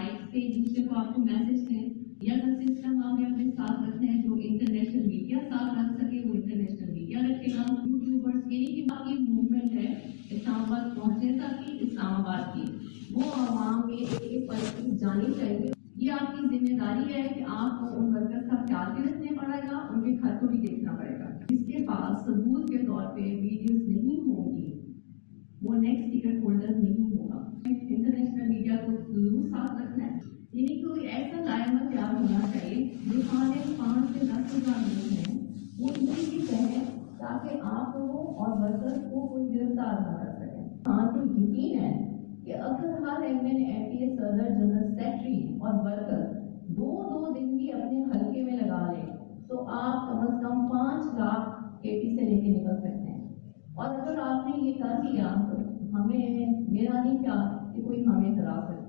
Mic से एक दूसरे को आपको मैसेज दें, या का सिस्टम आपने अपने साथ रखना है जो इंटरनेशनल मीडिया साथ रख सके वो इंटरनेशनल मीडिया रखेगा। यूट्यूबर्स की नहीं कि बाकी मूवमेंट है इस्लामाबाद पहुंचने तक की, इस्लामाबाद की वो आवाम में एक पर जानी चाहिए। ये आपकी जिम्मेदारी है कि आपको उन वर्कर्स का ख्याल भी रखना पड़ेगा, उनके खर्चों भी देखना पड़ेगा। इसके पास सबूत के तौर पे वीडियोस नहीं होंगी, वो नेक्स्ट टिकट होल्डर नहीं होगा। इंटरनेशनल मीडिया को जरूर साथ रखना है, यानी कोई ऐसा दायरा तैयार होना चाहिए जो 5 से 10,000 लोग हैं वो इसी की कहें ताकि आप लोगों और वर्कर्स को कोई गिरफ्तार न कर सके। हाँ तो यकीन है कि अगर हर एमएन एटीएस सदर जनरल सेक्रेटरी और वर्कर दो दिन भी अपने हल्के में लगा लें तो आप कम से कम 5 लाख एटी से लेके निकल सकते हैं। और अगर आपने ये कर लिया तो हमें मेरा नहीं क्या कि कोई हमें हरा सके।